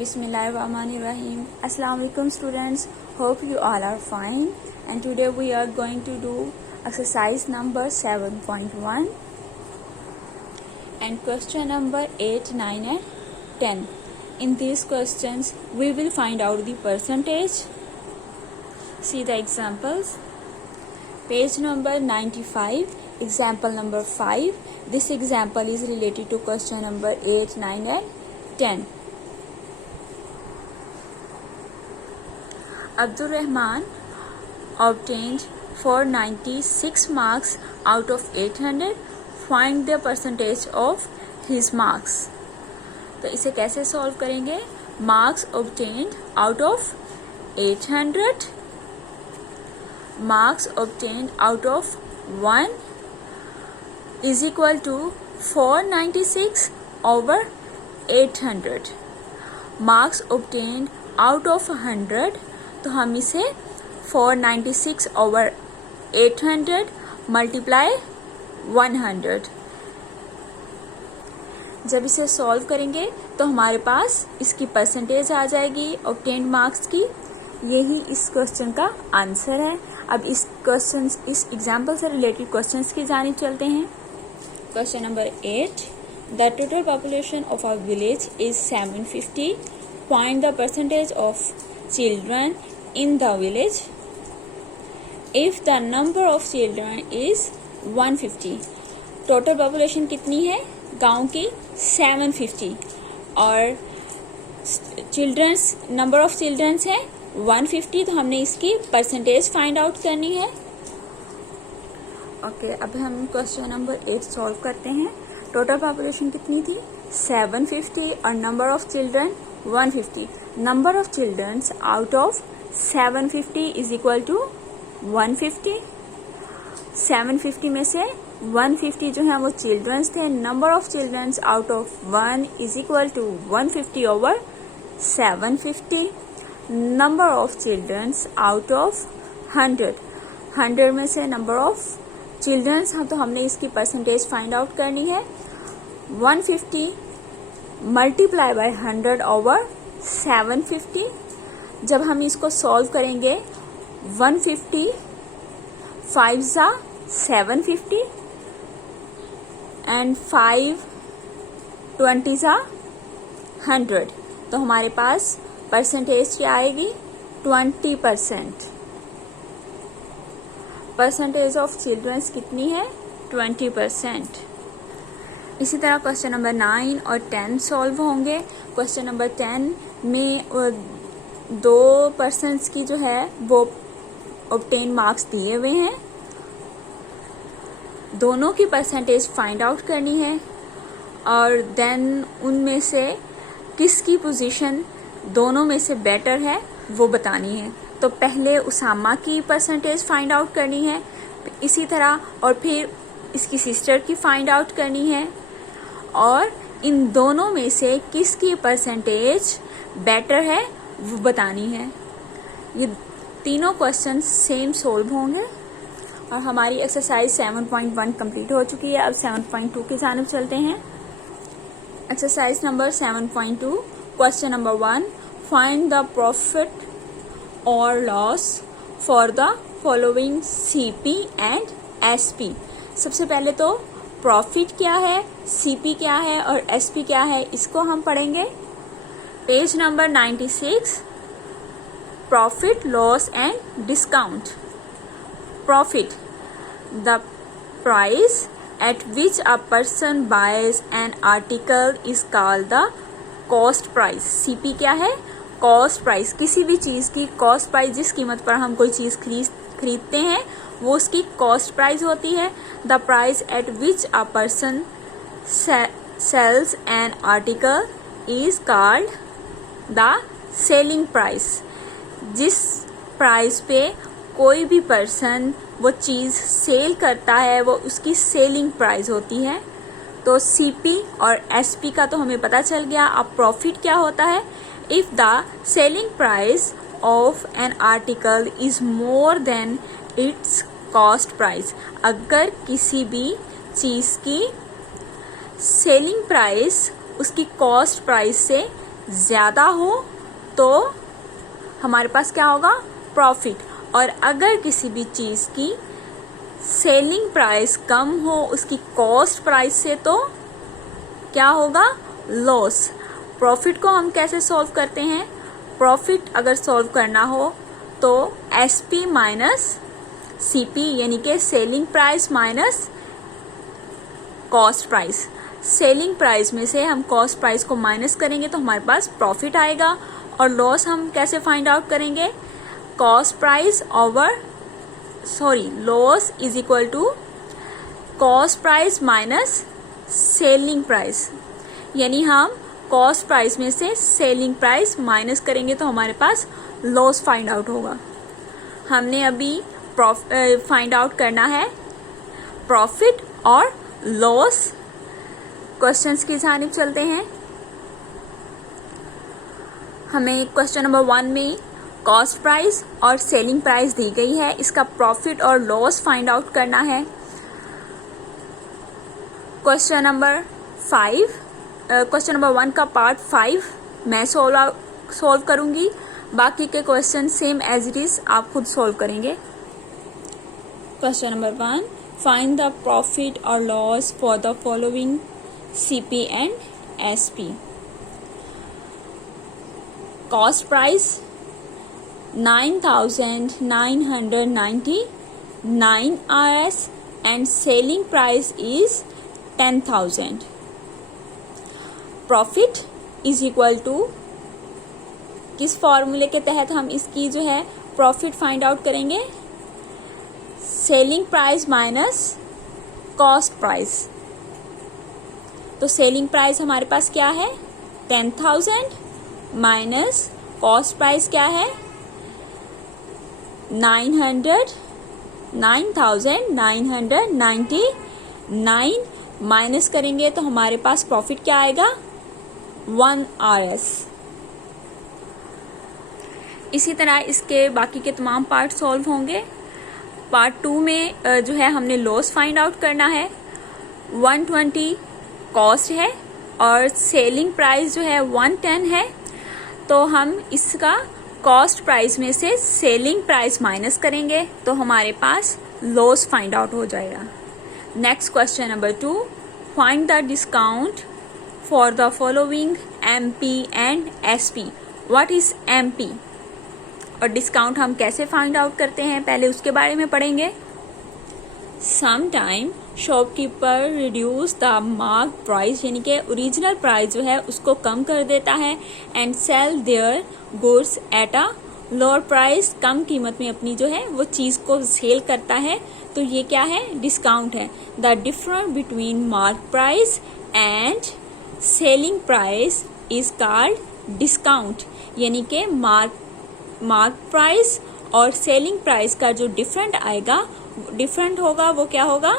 Bismillahirrahmanirrahim. Assalamu alaikum students. Hope you all are fine. And today we are going to do exercise number 7.1 and question number 8, 9 and 10. In these questions we will find out the percentage. See the examples. Page number 95, example number 5. This example is related to question number 8, 9 and 10. Abdul Rahman obtained 496 marks out of 800. Find the percentage of his marks. तो इसे कैसे solve करेंगे? Marks obtained out of 800. Marks obtained out of 1 is equal to 496 over 800. Marks obtained out of 100, तो हम इसे 496 over 800 multiply 100. जब इसे solve करेंगे तो हमारे पास इसकी परसेंटेज आ जाएगी ऑब्टेन्ड मार्क्स की. यही इस क्वेश्चन का आंसर है. अब इस एग्जाम्पल से रिलेटेड क्वेश्चंस की जानिब चलते हैं. Question number 8. The total population of a village is 750. Find the percentage of children in the village if the number of children is 150. Total population कितनी है गांव की? 750 और चिल्ड्रंस नंबर ऑफ चिल्ड्रंस है 150. तो हमने इसकी परसेंटेज फाइंड आउट करनी है. ओके, अब हम क्वेश्चन नंबर 8 सॉल्व करते हैं. टोटल पॉपुलेशन कितनी थी? 750 और number of children 150. Number of childrens out of 750 is equal to 150. 750 में से 150 जो है वो चिल्ड्रंस थे. Number of childrens out of 1 is equal to 150 over 750. Number of childrens out of 100 में से नंबर ऑफ चिल्ड्रंस तो हमने इसकी परसेंटेज फाइंड आउट करनी है. 150 मल्टीप्लाई बाय 100 ओवर 750. जब हम इसको सॉल्व करेंगे 150 5 ज़ा 750 एंड 5 20 ज़ा 100. तो हमारे पास परसेंटेज क्या आएगी? 20%. परसेंटेज ऑफ चिल्ड्रंस कितनी है? 20%. इसी तरह क्वेश्चन नंबर 9 और 10 सॉल्व होंगे. क्वेश्चन नंबर 10 में 2 पर्सन्स की जो है वो ऑब्टेन मार्क्स दिए हुए हैं. दोनों की परसेंटेज फाइंड आउट करनी है और देन उनमें से किसकी पोजीशन दोनों में से बेटर है वो बतानी है. तो पहले उसामा की परसेंटेज फाइंड आउट करनी है, इसी तरह और फिर इसकी सिस्टर की फाइंड आउट करनी है और इन दोनों में से किसकी परसेंटेज बेटर है वो बतानी है. ये तीनों क्वेश्चन सेम सॉल्व होंगे और हमारी एक्सरसाइज 7.1 कंप्लीट हो चुकी है. अब 7.2 की जानिब चलते हैं. Exercise number 7.2. Question number 1. Find the profit और loss for the following CP and SP. सबसे पहले तो प्रॉफिट क्या है, CP क्या है और SP क्या है इसको हम पढ़ेंगे. Page number 96. Profit, loss and discount. Profit, the price at which a person boys N article is called the cost price. CP क्या है? Cost price. किसी भी चीज़ की कॉस्ट प्राइस, जिस कीमत पर हम कोई चीज़ खरीदते हैं वो उसकी कॉस्ट प्राइस होती है. The price at which a person sells an article is called the selling price. जिस प्राइस पे कोई भी पर्सन वो चीज़ सेल करता है वो उसकी सेलिंग प्राइस होती है. तो CP और SP का तो हमें पता चल गया. अब प्रॉफिट क्या होता है? If the selling price of N article is more than it's cost price. अगर किसी भी चीज़ की सेलिंग प्राइस उसकी कॉस्ट प्राइस से ज़्यादा हो तो हमारे पास क्या होगा, प्रॉफिट। और अगर किसी भी चीज़ की सेलिंग प्राइस कम हो उसकी कॉस्ट प्राइस से तो क्या होगा, लॉस। प्रॉफिट को हम कैसे सॉल्व करते हैं, प्रॉफिट अगर सॉल्व करना हो तो एसपी माइनस सीपी यानी कि selling price minus cost price. Selling price में से हम कॉस्ट प्राइस को माइनस करेंगे तो हमारे पास प्रॉफिट आएगा। और लॉस हम कैसे फाइंड आउट करेंगे, cost price loss is equal to cost price minus selling price. यानी हम कॉस्ट प्राइस में से सेलिंग प्राइस माइनस करेंगे तो हमारे पास लॉस फाइंड आउट होगा। हमने अभी फाइंड आउट करना है प्रॉफिट और लॉस। क्वेश्चंस की जानिब चलते हैं। हमें क्वेश्चन नंबर 1 में कॉस्ट प्राइस और सेलिंग प्राइस दी गई है, इसका प्रॉफिट और लॉस फाइंड आउट करना है। क्वेश्चन नंबर 1 का पार्ट 5 मैं सॉल्व करूंगी, बाकी के question same as it is आप खुद सॉल्व करेंगे। Question number 1, find the profit और loss for the following CP and SP. Cost price 9,999 RS and selling price is 10,000. Profit is equal to, किस फॉर्मूले के तहत हम इसकी जो है प्रॉफिट फाइंड आउट करेंगे, selling price minus cost price. तो सेलिंग प्राइस हमारे पास क्या है 10,000 माइनस कॉस्ट प्राइस क्या है 9,999 माइनस करेंगे तो हमारे पास प्रॉफिट क्या आएगा 1 RS। इसी तरह इसके बाकी के तमाम पार्ट सॉल्व होंगे। पार्ट 2 में जो है हमने लॉस फाइंड आउट करना है। 120 कॉस्ट है और सेलिंग प्राइस जो है 110 है, तो हम इसका कॉस्ट प्राइस में से सेलिंग प्राइस माइनस करेंगे तो हमारे पास लॉस फाइंड आउट हो जाएगा। Next question number 2, find the discount for the following MP and SP। What is MP और डिस्काउंट हम कैसे फाइंड आउट करते हैं पहले उसके बारे में पढ़ेंगे। Sometime shopkeeper reduce the mark price यानी कि ओरिजिनल प्राइस जो है उसको कम कर देता है and sell their goods at a lower price, कम कीमत में अपनी जो है वो चीज़ को सेल करता है, तो ये क्या है डिस्काउंट है। The difference between mark price and selling price is called discount. यानी कि मार्क प्राइस और सेलिंग प्राइस का जो डिफरेंट होगा वो क्या होगा,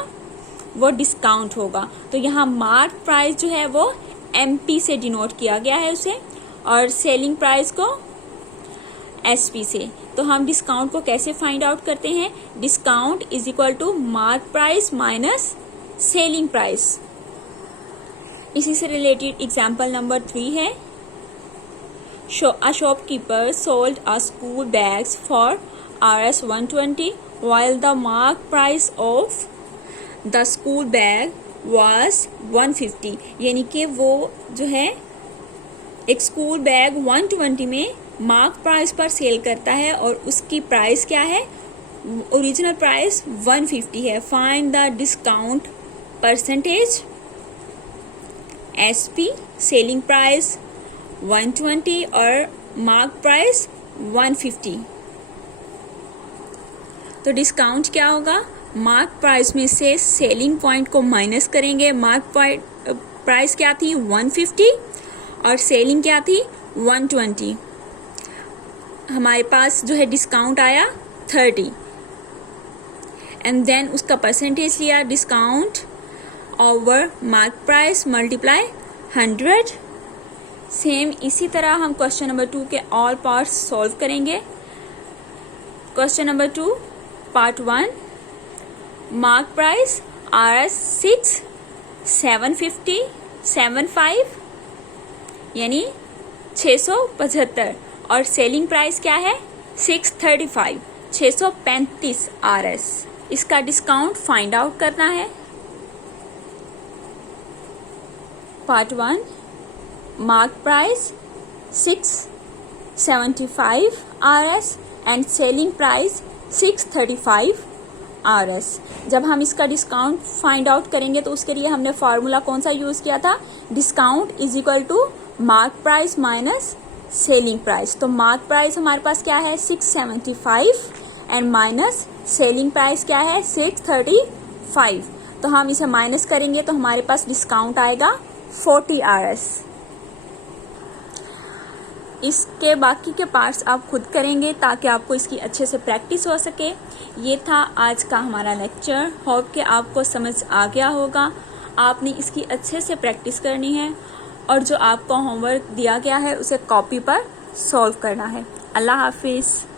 वो डिस्काउंट होगा। तो यहाँ मार्क प्राइस जो है वो MP से डिनोट किया गया है उसे, और सेलिंग प्राइस को SP से। तो हम डिस्काउंट को कैसे फाइंड आउट करते हैं, discount is equal to mark price minus selling price. इसी से रिलेटेड एग्जाम्पल नंबर 3 है, a shopkeeper sold a school bags for RS 120 while the mark price of the school bag was 150। यानी कि वो जो है एक स्कूल बैग 120 में मार्क प्राइस पर सेल करता है और उसकी प्राइस क्या है, ओरिजिनल प्राइस 150 है। Find the discount percentage. SP selling price 120 और मार्क प्राइस 150। तो डिस्काउंट क्या होगा, मार्क प्राइस में से सेलिंग पॉइंट को माइनस करेंगे। मार्क प्राइस क्या थी 150 और सेलिंग क्या थी 120। हमारे पास जो है डिस्काउंट आया 30 एंड देन उसका परसेंटेज लिया, discount over mark price multiply 100। Same इसी तरह हम क्वेश्चन नंबर 2 के ऑल पार्ट्स सॉल्व करेंगे। Question number 2 part 1, mark price RS 6 750 75 यानी 675 और सेलिंग प्राइस क्या है 635, 635 RS। इसका डिस्काउंट फाइंड आउट करना है। Part 1, mark price 675 RS and selling price 635 RS। जब हम इसका डिस्काउंट फाइंड आउट करेंगे तो उसके लिए हमने फार्मूला कौन सा यूज किया था, discount is equal to mark price minus selling price. तो मार्क प्राइस हमारे पास क्या है 675 एंड माइनस सेलिंग प्राइस क्या है 635। तो हम इसे माइनस करेंगे तो हमारे पास डिस्काउंट आएगा 40 RS। इसके बाकी के पार्ट्स आप खुद करेंगे ताकि आपको इसकी अच्छे से प्रैक्टिस हो सके। ये था आज का हमारा लेक्चर। होप कि आपको समझ आ गया होगा। आपने इसकी अच्छे से प्रैक्टिस करनी है और जो आपको होमवर्क दिया गया है उसे कॉपी पर सॉल्व करना है। अल्लाह हाफिज़।